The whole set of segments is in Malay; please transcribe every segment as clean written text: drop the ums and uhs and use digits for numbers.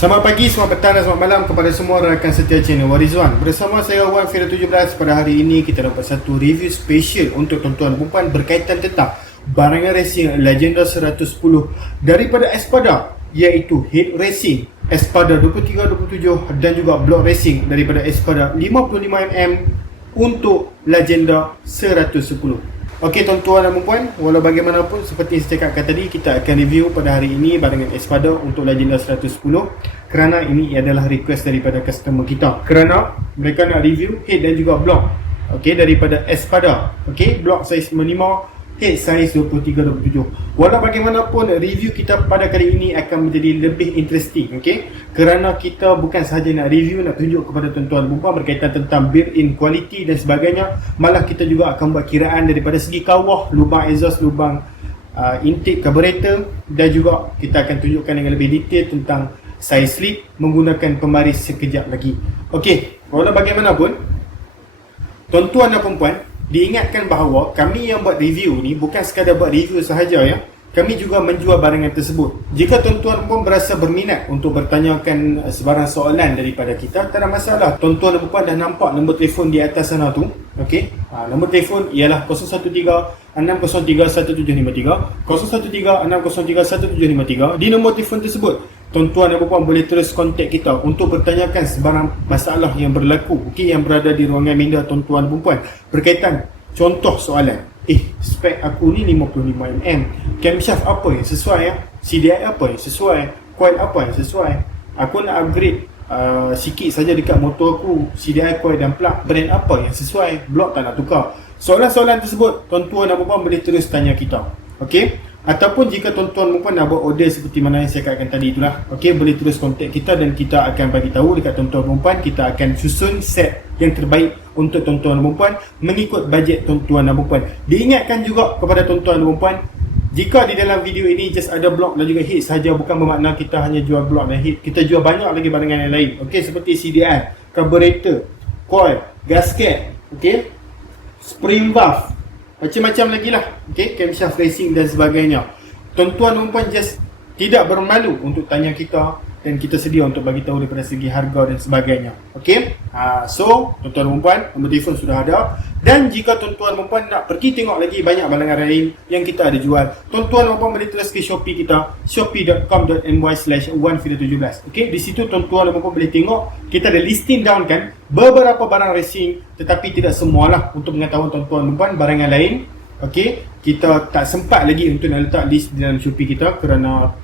Selamat pagi, selamat petang dan selamat malam kepada semua rakan setia channel Warizwan. Bersama saya Wan Fira 17. Pada hari ini kita dapat satu review special untuk tuan-tuan dan puan berkaitan tentang barangan racing Legenda 110 daripada Espada, iaitu Head Racing Espada 2327 dan juga Block Racing daripada Espada 55mm untuk Legenda 110. Okey tuan-tuan dan puan, walau bagaimanapun seperti yang saya cakapkan tadi, kita akan review pada hari ini barangan Espada untuk Legenda 110 kerana ini adalah request daripada customer kita, kerana mereka nak review head dan juga block daripada Espada. Block saiz 55, head saiz 2327. Walau bagaimanapun, review kita pada kali ini akan menjadi lebih interesting, kerana kita bukan sahaja nak review, nak tunjuk kepada tuan-tuan dan puan berkaitan tentang built-in quality dan sebagainya, malah kita juga akan buat kiraan daripada segi kawah, lubang exhaust, lubang intake carburetor, dan juga kita akan tunjukkan dengan lebih detail tentang saiz slip menggunakan pembaris sekejap lagi. Walau bagaimanapun, tuan-tuan dan puan, diingatkan bahawa kami yang buat review ni bukan sekadar buat review sahaja ya. Kami juga menjual barangan tersebut. Jika tuan-tuan pun berasa berminat untuk bertanyakan sebarang soalan daripada kita, tak ada masalah. Tuan-tuan dan puan dah nampak nombor telefon di atas sana tu. Nombor telefon ialah 013-603-1753, 013-603-1753. Di nombor telefon tersebut, tuan-tuan dan puan boleh terus kontak kita untuk bertanyakan sebarang masalah yang berlaku, yang berada di ruangan minda tuan-tuan dan puan berkaitan contoh soalan. Spek aku ni 55mm, camshaft apa yang sesuai ya? CDI apa yang sesuai? Coil apa yang sesuai? Aku nak upgrade sikit saja dekat motor aku, CDI, coil dan plug, brand apa yang sesuai? Block tak nak tukar. Soalan-soalan tersebut tuan-tuan dan puan boleh terus tanya kita. Ataupun jika tuan-tuan dan puan nak buat order seperti mana yang saya katakan tadi itulah, boleh terus kontak kita dan kita akan bagi tahu dekat tuan-tuan dan puan. Kita akan susun set yang terbaik untuk tuan-tuan dan puan mengikut bajet tuan-tuan dan puan. Diingatkan juga kepada tuan-tuan dan puan, jika di dalam video ini just ada block dan juga head sahaja, bukan bermakna kita hanya jual block dan head. Kita jual banyak lagi barangan yang lain, seperti CDI, carburetor, coil, gasket, spring valve, macam-macam lagi lah, camshaft racing dan sebagainya. Tuan-tuan dan puan just tidak bermalu untuk tanya kita dan kita sedia untuk bagi tahu daripada segi harga dan sebagainya. So tuan-tuan dan puan, nombor telefon sudah ada. Dan jika tuan-tuan dan puan nak pergi tengok lagi banyak barangan lain yang kita ada jual, tuan-tuan dan puan boleh terus ke Shopee kita, shopee.com.my/1fida17. Di situ tuan-tuan dan puan boleh tengok kita ada listing down kan beberapa barang racing, tetapi tidak semualah. Untuk mengetahui tuan-tuan dan puan barangan lain, kita tak sempat lagi untuk nak letak list di dalam Shopee kita kerana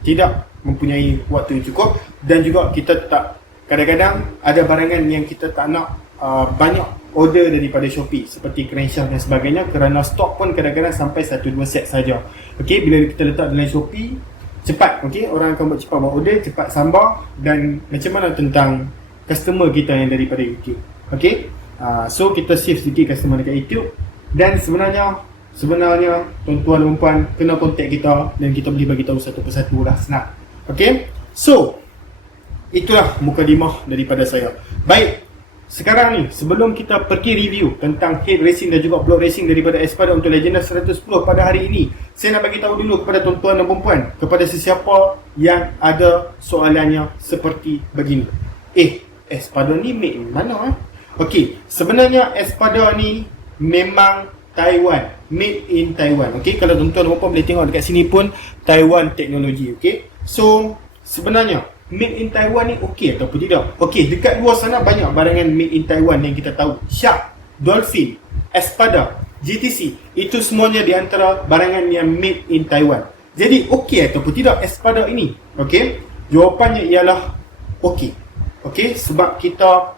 tidak mempunyai waktu yang cukup, dan juga kita tak, kadang-kadang ada barangan yang kita tak nak banyak order daripada Shopee seperti crankshaft dan sebagainya, kerana stok pun kadang-kadang sampai 1-2 set saja. Bila kita letak dalam Shopee cepat, orang akan buat cepat buat order, cepat sambar. Dan macam mana tentang customer kita yang daripada YouTube, so kita save sedikit customer dekat YouTube. Dan sebenarnya tuan-tuan dan puan kena kontak kita dan kita boleh bagi tahu satu persatu lah, senang. So itulah mukadimah daripada saya. Baik, sekarang ni sebelum kita pergi review tentang head racing dan juga block racing daripada Espada untuk Legenda 110 pada hari ini, saya nak bagi tahu dulu kepada tuan-tuan dan puan, kepada sesiapa yang ada soalannya seperti begini. Espada ni made in mana? Sebenarnya Espada ni memang Taiwan, made in Taiwan. Kalau tuan-tuan dan puan boleh tengok dekat sini pun Taiwan Technology. So sebenarnya made in Taiwan ni ataupun tidak? Dekat luar sana banyak barangan made in Taiwan yang kita tahu. Shark, Dolphin, Espada, GTC, itu semuanya di antara barangan yang made in Taiwan. Jadi ataupun tidak Espada ini? Jawapannya ialah sebab kita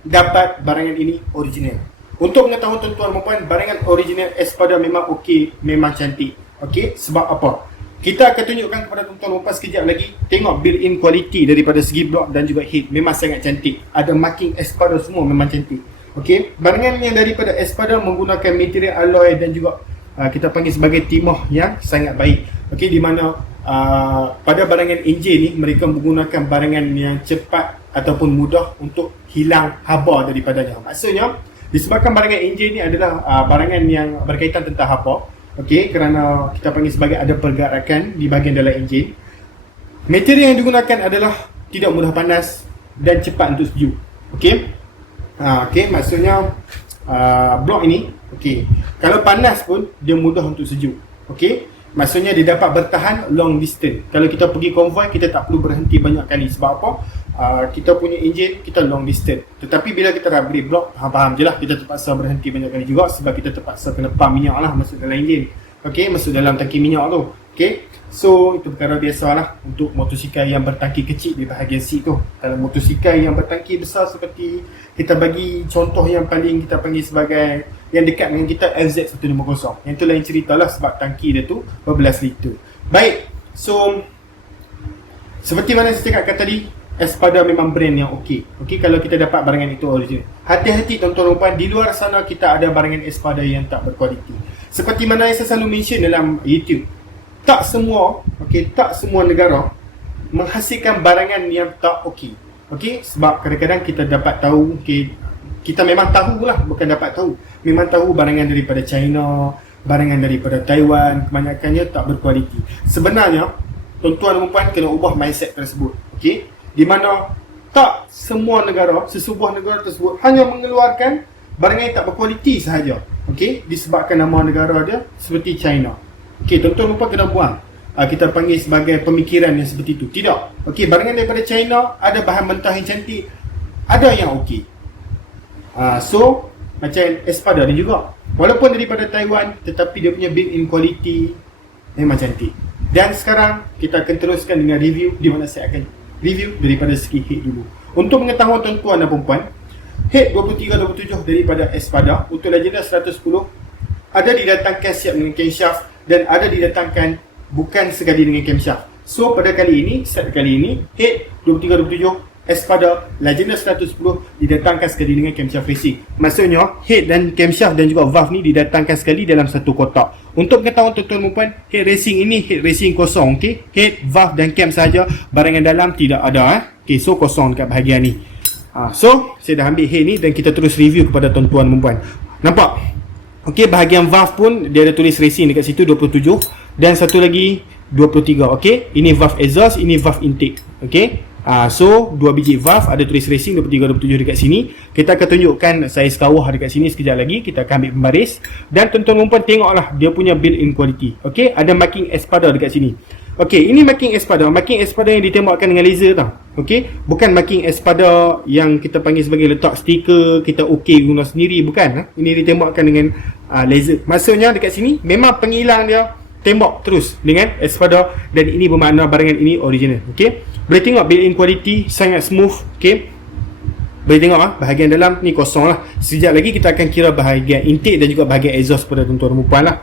dapat barangan ini original. Untuk mengetahui tuan-tuan dan puan, barangan original Espada memang memang cantik. Sebab apa? Kita akan tunjukkan kepada tuan-tuan dan puan sekejap lagi. Tengok built-in quality daripada segi block dan juga head, memang sangat cantik. Ada marking Espada semua, memang cantik. Barangan yang daripada Espada menggunakan material alloy dan juga kita panggil sebagai timah yang sangat baik. Di mana pada barangan enjin ni mereka menggunakan barangan yang cepat ataupun mudah untuk hilang haba daripadanya. Maksudnya disebabkan barangan enjin ni adalah barangan yang berkaitan tentang haba, kerana kita panggil sebagai ada pergerakan di bahagian dalam enjin. Material yang digunakan adalah tidak mudah panas dan cepat untuk sejuk. Okey. Okey, maksudnya blok ini, okey, kalau panas pun dia mudah untuk sejuk. Okey. Maksudnya dia dapat bertahan long distance. Kalau kita pergi konvoi, kita tak perlu berhenti banyak kali. Sebab apa? Kita punya enjin, kita long distance. Tetapi bila kita dah beri blok, faham je lah, kita terpaksa berhenti banyak kali juga sebab kita terpaksa kena pump minyak lah masuk dalam enjin. Okey, masuk dalam tangki minyak tu. Okey. So, itu perkara biasalah untuk motosikal yang bertangki kecil di bahagian seat tu. Kalau motosikal yang bertangki besar seperti kita bagi contoh yang paling kita panggil sebagai yang dekat dengan kita, FZ150. Yang tu lain cerita lah sebab tangki dia tu berbelas liter. Baik, so seperti mana saya cakapkan tadi, Espada memang brand yang okey. Okey, kalau kita dapat barangan itu original. Hati-hati tuan-tuan dan puan, di luar sana kita ada barangan Espada yang tak berkualiti. Seperti mana yang saya selalu mention dalam YouTube, tak semua, okey, tak semua negara menghasilkan barangan yang tak okey. Okey, sebab kadang-kadang kita dapat tahu, okey, kita memang tahu lah, bukan dapat tahu. Memang tahu barangan daripada China, barangan daripada Taiwan, kebanyakannya tak berkualiti. Sebenarnya, tuan-tuan dan puan kena ubah mindset tersebut. Okey, di mana tak semua negara, sesebuah negara tersebut hanya mengeluarkan barangan yang tak berkualiti sahaja. Okey, disebabkan nama negara dia seperti China. Okey, tuan-tuan dan puan kena buang kita panggil sebagai pemikiran yang seperti itu. Tidak. Okey, barangan daripada China ada bahan mentah yang cantik, ada yang okey. So macam Espada ni juga, walaupun daripada Taiwan, tetapi dia punya built-in quality memang cantik. Dan sekarang kita akan teruskan dengan review, di mana saya akan review daripada segi head dulu. Untuk mengetahui tuan-tuan dan puan, head 23-27 daripada Espada untuk Legenda 110 ada didatangkan siap dengan camshaft dan ada didatangkan bukan sekali dengan camshaft. So pada kali ini, set kali ini, head 23-27 Espada Legenda 110 didatangkan sekali dengan camshaft racing. Maksudnya head dan camshaft dan juga valve ni didatangkan sekali dalam satu kotak. Untuk pengetahuan tuan-tuan dan puan, head racing ini head racing kosong. Okey, head, valve dan cam saja, barangan dalam tidak ada. Okey, so kosong dekat bahagian ni. So saya dah ambil head ni dan kita terus review kepada tuan-tuan dan puan. Nampak? Okey, bahagian valve pun dia ada tulis racing dekat situ 27 dan satu lagi 23. Okey, ini valve exhaust, ini valve intake. Okey. So dua biji valve ada tulis racing 23-27 dekat sini. Kita akan tunjukkan saiz kawah dekat sini sekejap lagi. Kita akan ambil pembaris dan tuan-tuan dan puan tengoklah dia punya built-in quality. Okey, ada marking Espada dekat sini. Okey, ini marking Espada. Marking Espada yang ditembakkan dengan laser tau. Okey, bukan marking Espada yang kita panggil sebagai letak stiker, kita okey guna sendiri, bukan. Ini ditembakkan dengan laser. Maksudnya dekat sini memang penghilang dia tembak terus dengan Espada dan ini bermakna barangan ini original. Okey, boleh tengok built-in quality sangat smooth. Okey, boleh tengok bahagian dalam ni kosong lah. Sekejap lagi kita akan kira bahagian intake dan juga bahagian exhaust pada tuan-tuan dan puan lah.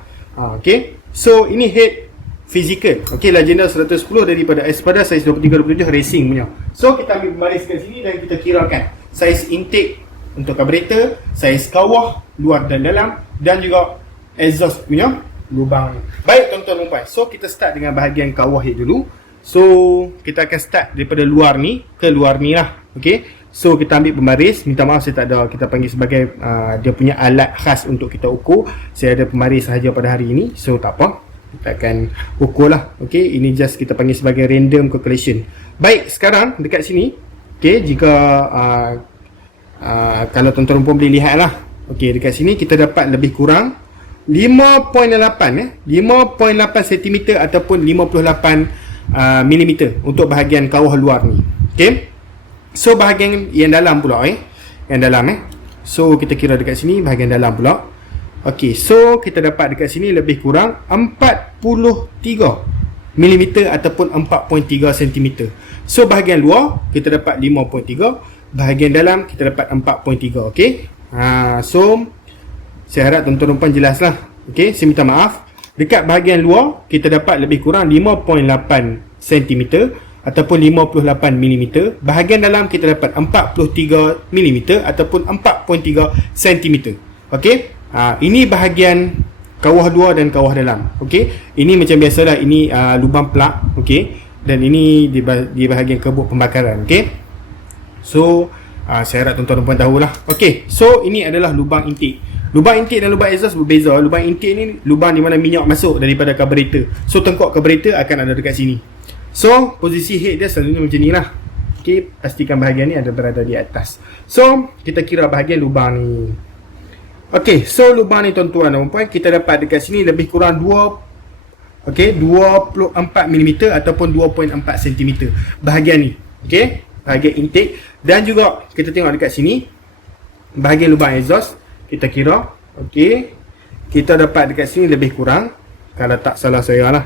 Okey, so ini head physical. Okey, Legenda 110 daripada Espada saiz 23-27 racing punya. So kita ambil pembaris kat sini dan kita kirakan saiz intake untuk carburetor, saiz kawah luar dan dalam dan juga exhaust punya lubang. Baik tuan-tuan dan puan, so kita start dengan bahagian kawah head dulu. So kita akan start daripada luar ni ke luar ni lah. Okey, so kita ambil pembaris. Minta maaf saya tak ada, kita panggil sebagai dia punya alat khas untuk kita ukur. Saya ada pembaris sahaja pada hari ini, so tak apa, kita akan ukur lah. Okey, ini just kita panggil sebagai random calculation. Baik, sekarang dekat sini, okey, jika kalau tuan-tuan puan boleh lihat lah. Okey, dekat sini kita dapat lebih kurang 5.8 cm ataupun 58 mm untuk bahagian kawah luar ni. Okey, so bahagian yang dalam pula yang dalam so kita kira dekat sini bahagian dalam pula. Okey, so kita dapat dekat sini lebih kurang 43 mm ataupun 4.3 cm. So bahagian luar kita dapat 5.3, bahagian dalam kita dapat 4.3. Okey, so saya harap tuan-tuan dan puan jelas lah. Okey, saya minta maaf. Dekat bahagian luar kita dapat lebih kurang 5.8 cm ataupun 58 mm. Bahagian dalam kita dapat 43 mm ataupun 4.3 cm. Okey, ini bahagian kawah luar dan kawah dalam. Okey, ini macam biasalah, ini lubang plug. Okey, dan ini di bahagian kebuk pembakaran. Okey, so saya harap tuan-tuan dan puan tahulah. Okey, so ini adalah lubang intake. Lubang intake dan lubang exhaust berbeza. Lubang intake ni lubang di mana minyak masuk daripada carburetor. So tengkok carburetor akan ada dekat sini. So posisi head dia selalunya macam ni lah. Okay, pastikan bahagian ni ada berada di atas. So kita kira bahagian lubang ni. Okay, so lubang ni tuan-tuan dan puan, kita dapat dekat sini lebih kurang 24 mm ataupun 2.4 cm bahagian ni. Okay, bahagian intake. Dan juga kita tengok dekat sini bahagian lubang exhaust kita kira. Okay, kita dapat dekat sini lebih kurang, kalau tak salah saya lah,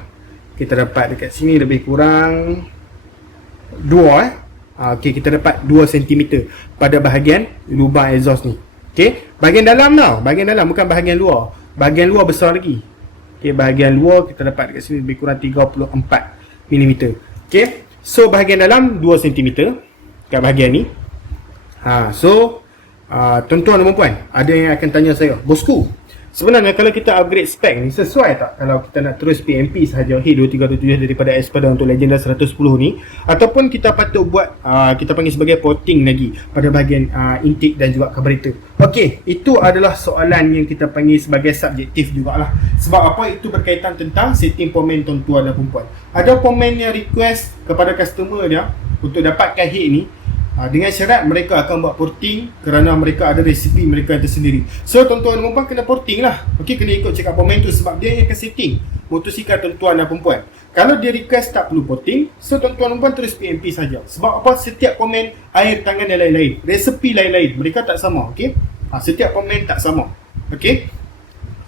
kita dapat dekat sini lebih kurang 2 okay, kita dapat 2 cm pada bahagian lubang exhaust ni. Okay, bahagian dalam tau, bahagian dalam, bukan bahagian luar. Bahagian luar besar lagi. Okay, bahagian luar kita dapat dekat sini lebih kurang 34 mm. Okay, so bahagian dalam 2 cm kat bahagian ni. So tuan-tuan dan puan, ada yang akan tanya saya, bosku, sebenarnya kalau kita upgrade spek ni sesuai tak kalau kita nak terus PMP sahaja head 2327 daripada Espada untuk Legenda 110 ni, ataupun kita patut buat kita panggil sebagai porting lagi pada bahagian intake dan juga carburetor. Okey, itu adalah soalan yang kita panggil sebagai subjektif jugalah. Sebab apa? Itu berkaitan tentang setting pomen tuan-tuan dan puan. Ada pomen yang request kepada customer dia untuk dapatkan head ni, dengan syarat mereka akan buat porting kerana mereka ada resipi mereka tersendiri. So tuan-tuan dan puan kena porting lah. Okey, kena ikut cakap pomen tu sebab dia yang akan setting motosikal tuan-tuan dan puan. Kalau dia request tak perlu porting, so tuan-tuan dan puan terus PMP saja. Sebab apa? Setiap pomen air tangan dan lain-lain, resepi lain-lain, mereka tak sama. Okey, setiap pomen tak sama. Okey,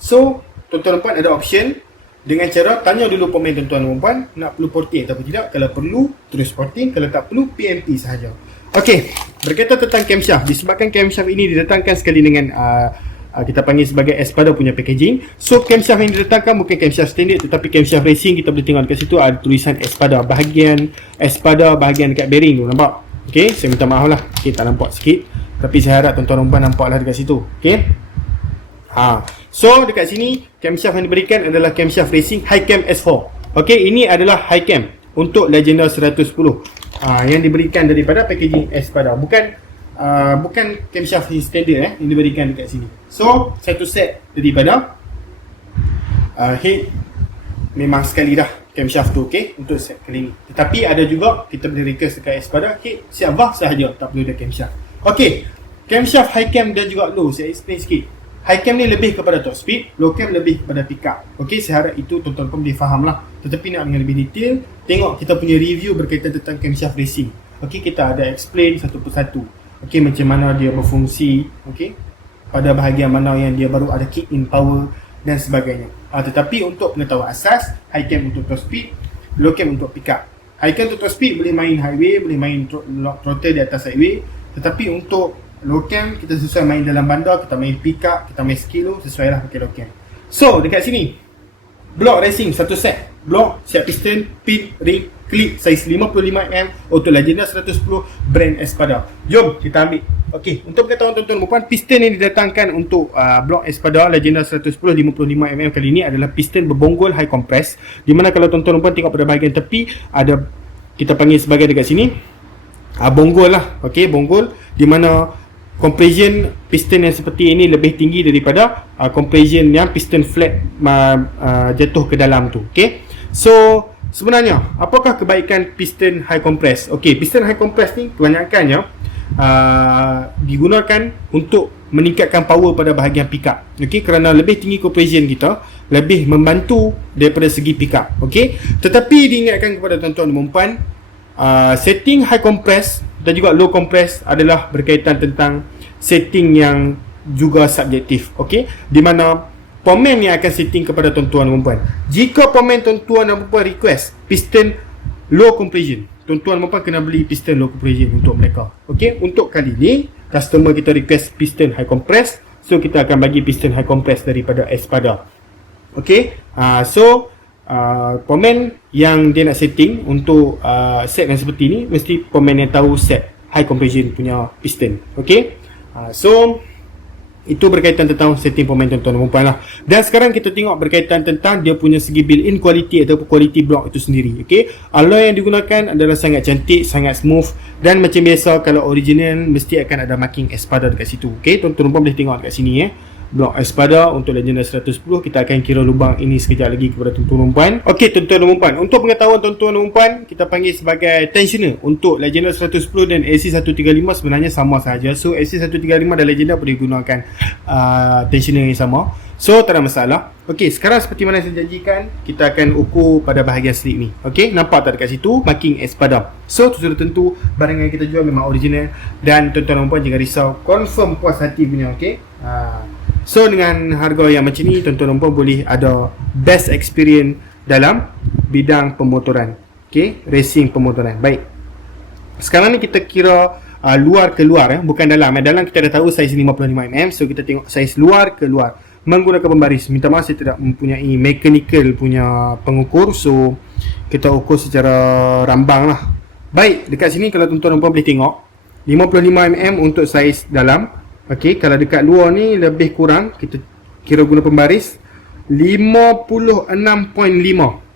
so tuan-tuan dan puan ada option dengan cara tanya dulu pomen tuan-tuan dan puan nak perlu porting atau tidak. Kalau perlu terus porting, kalau tak perlu PMP sahaja. Okey, berkaitan tentang camshaft, disebabkan camshaft ini didatangkan sekali dengan kita panggil sebagai Espada punya packaging. So camshaft yang didatangkan bukan camshaft standard, tetapi camshaft racing. Kita boleh tengok dekat situ ada tulisan Espada, bahagian Espada bahagian dekat bearing tu, nampak? Okey, saya minta maaf lah, okay, tak nampak sikit, tapi saya harap tuan-tuan dan puan nampak lah dekat situ. Okey, so dekat sini camshaft yang diberikan adalah camshaft racing High Cam S4. Okey, ini adalah High Cam untuk Legenda 110 yang diberikan daripada packaging Espada, bukan camshaft standard yang diberikan dekat sini. So satu set daripada head memang sekali dah camshaft tu, okey, untuk set kali ni. Tetapi ada juga kita boleh request dekat Espada head siap valve sahaja, tak perlu ada camshaft. Okey, camshaft high cam dan juga low, saya explain sikit. High cam ni lebih kepada top speed, low cam lebih kepada pick up. Okey, saya harap itu tuan-tuan pun boleh faham lah. Tetapi nak dengan lebih detail, tengok kita punya review berkaitan tentang camshaft racing. Okey, kita ada explain satu persatu. Okey, macam mana dia berfungsi, okey, pada bahagian mana yang dia baru ada kick in power dan sebagainya. Tetapi untuk pengetahuan asas, high cam untuk top speed, low cam untuk pick up. High cam untuk top speed boleh main highway, boleh main throttle di atas highway. Tetapi untuk low cam kita sesuai main dalam bandar, kita main pick up, kita main skilo, sesuai lah pakai low cam. So dekat sini block racing satu set, block, siap piston, pin, ring, clip saiz 55mm untuk Legenda 110 brand Espada. Jom kita ambil. Okey, untuk pengetahuan tuan-tuan dan puan, piston yang didatangkan untuk blok Espada Legenda 110 55mm kali ini adalah piston berbonggol high compress, di mana kalau tuan-tuan dan puan tengok pada bahagian tepi ada, kita panggil sebagai dekat sini bonggol lah. Okey, bonggol, di mana compression piston yang seperti ini lebih tinggi daripada compression yang piston flat jatuh ke dalam tu. Okey, so sebenarnya apakah kebaikan piston high compress? Okey, piston high compress ni kebanyakannya digunakan untuk meningkatkan power pada bahagian pickup. Okey, kerana lebih tinggi compression kita lebih membantu daripada segi pickup. Okey, tetapi diingatkan kepada tuan-tuan dan puan, setting high compress dan juga low compress adalah berkaitan tentang setting yang juga subjektif. Okey, di mana pomen yang akan setting kepada tuan-tuan dan puan. Jika pomen tuan-tuan dan puan request piston low compression, tuan-tuan dan puan kena beli piston low compression untuk mereka. Okey, untuk kali ni customer kita request piston high compress, so kita akan bagi piston high compress daripada Espada. Okey, so pomen yang dia nak setting untuk set yang seperti ni, mesti pomen yang tahu set high compression punya piston. Okey, so itu berkaitan tentang setting pomen tuan-tuan dan puan lah. Dan sekarang kita tengok berkaitan tentang dia punya segi built-in quality ataupun quality block itu sendiri. Okey, alloy yang digunakan adalah sangat cantik, sangat smooth, dan macam biasa kalau original mesti akan ada marking Espada dekat situ. Okey, tuan-tuan dan puan boleh tengok dekat sini blok Espada untuk Legenda 110. Kita akan kira lubang ini sekejap lagi kepada tuan-tuan dan puan. Okey tuan-tuan dan puan, untuk pengetahuan tuan-tuan dan puan, kita panggil sebagai tensioner untuk Legenda 110 dan AC135 sebenarnya sama sahaja. So AC135 dan Legenda boleh gunakan tensioner yang sama. So tak ada masalah. Okey, sekarang seperti mana saya janjikan, kita akan ukur pada bahagian slip ni. Okey, nampak tak dekat situ marking Espada. So sudah tentu barang yang kita jual memang original, dan tuan-tuan dan puan jangan risau, confirm puas hati punya. Okey. So dengan harga yang macam ni, tuan-tuan dan puan boleh ada best experience dalam bidang pemotoran. Okey, racing pemotoran. Baik. Sekarang ni kita kira luar ke luar, bukan dalam. Dalam kita dah tahu saiz 55mm. So kita tengok saiz luar ke luar menggunakan pembaris. Minta maaf saya tidak mempunyai mechanical punya pengukur, so kita ukur secara rambang lah. Baik, dekat sini kalau tuan-tuan dan puan boleh tengok 55mm untuk saiz dalam. Okey, kalau dekat luar ni lebih kurang, kita kira guna pembaris 56.5.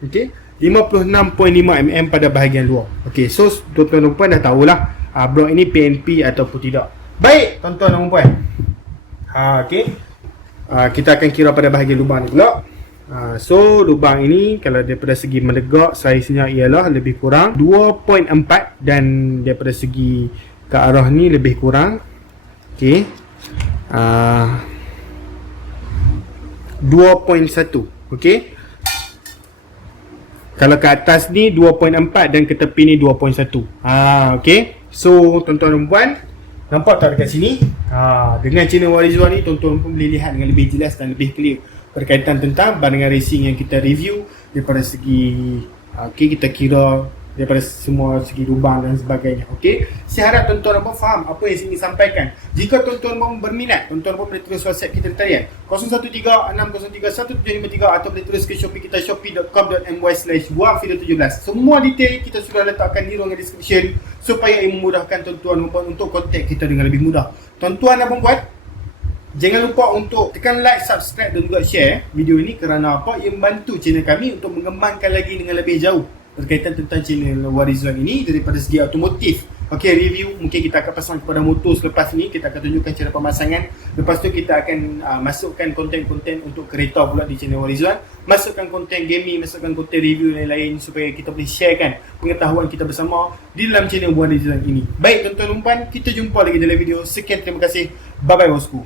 Okey, 56.5mm pada bahagian luar. Okey, so tuan-tuan dan puan dah tahulah blok ini PNP ataupun tidak. Baik tuan-tuan dan puan, okey, kita akan kira pada bahagian lubang ni pula. So lubang ini kalau daripada segi menegak saiznya ialah lebih kurang 2.4, dan daripada segi ke arah ni lebih kurang, okey, 2.1. okey, kalau ke atas ni 2.4 dan ke tepi ni 2.1. Okey, so tuan-tuan dan puan, nampak tak dekat sini? Dengan channel Warizwan ni, tuan-tuan pun boleh lihat dengan lebih jelas dan lebih clear berkaitan tentang barangan racing yang kita review daripada segi kita kira daripada semua segi lubang dan sebagainya. Okey, saya harap tuan-tuan dan puan faham apa yang saya ingin sampaikan. Jika tuan-tuan pun berminat, tuan-tuan pun boleh tulis WhatsApp kita di talian 0136031753 atau boleh tulis ke Shopee kita shopee.com.my/wafida17. Semua detail kita sudah letakkan di ruangan description supaya ia memudahkan tuan-tuan dan puan untuk kontak kita dengan lebih mudah. Tuan-tuan dan puan, jangan lupa untuk tekan like, subscribe dan juga share video ini, kerana apa? Ia membantu channel kami untuk mengembangkan lagi dengan lebih jauh berkaitan tentang channel Warizwan ini daripada segi automotif. Okey, review mungkin kita akan pasang kepada motor selepas ni, kita akan tunjukkan cara pemasangan. Lepas tu kita akan masukkan konten-konten untuk kereta pula di channel Warizwan, masukkan konten gaming, masukkan konten review lain-lain supaya kita boleh sharekan pengetahuan kita bersama di dalam channel Warizwan ini. Baik tuan-tuan dan puan, kita jumpa lagi dalam video. Sekian, terima kasih. Bye bye bosku.